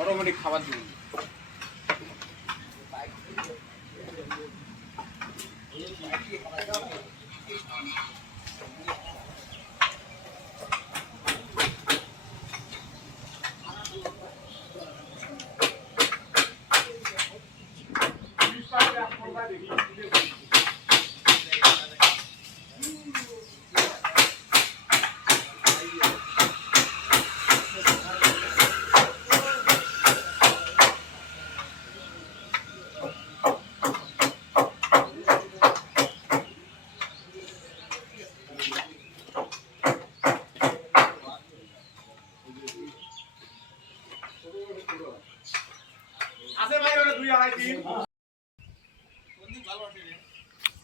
Automatic খাবার দিবি আছে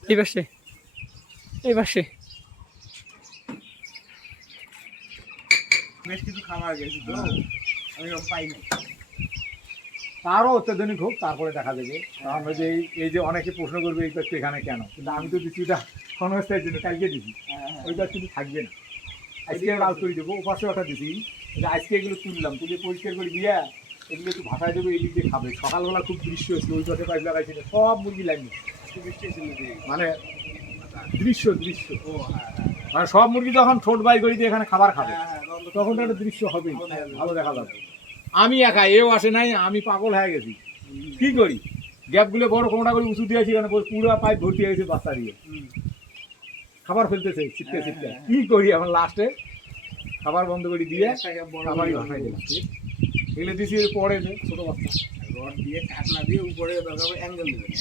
এই পাশে। এই পাশে। বেশ কিছু খাবার গেছি তো। আমি পাই নাই। তারও অত্যাধুনিক হোক তারপরে দেখা যাবে। কারণ যে এই- যে অনেকে প্রশ্ন করবে এই কাজটা এখানে কেন? কিন্তু আমি তো দিচ্ছি এটা ক্ষণস্থায়ের জন্য কালকে দিছি ওই কিন্তু থাকবে না। আজকে ডাল করে দেবো ওপাশে ওটা দিছি। আজকে এগুলো তুললাম তুলে পরিষ্কার করে দিয়া এগুলো একটু ভাষায় দেবো এই দিয়ে খাবে। সকালবেলা খুব দৃশ্য ছিল ওই পাশে পাইপ লাগাইছিল সব মুরগি বৃষ্টি মানে দৃশ্য দৃশ্য। ও হ্যাঁ মানে সব মুরগি যখন ঠোঁট বাই করে দিয়ে এখানে খাবার খাবে হ্যাঁ হ্যাঁ তখন তো- একটা দৃশ্য হবেই। ভালো দেখা যাবে। আমি একা এও আসে নাই আমি পাগল হয়ে গেছি। কি করি? গ্যাপগুলো বড় কোনটা করে উঁচু দিয়েছি এখানে পুরো পাইপ ভর্তি হয়ে গেছে বাচ্চা দিয়ে। খাবার ফেলতেছে হ্যাঁ, ছিটকে। হ্যাঁ, কি করি এখন লাস্টে খাবার বন্ধ করে দিয়ে গ্যাপ খাবারই ভাসাই দিলাম। এগুলো দিছি পরে যে ছোট বাচ্চা। রড দিয়ে কাটনা দিয়ে উপরে দরকার অ্যাঙ্গেল দেবেন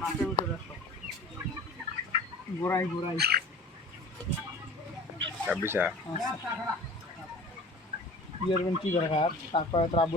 এক ইঞ্চি গোড়াই গোড়াই ছাব্বিশা? করবেন কি দরকার? তারপরে তো আব্বু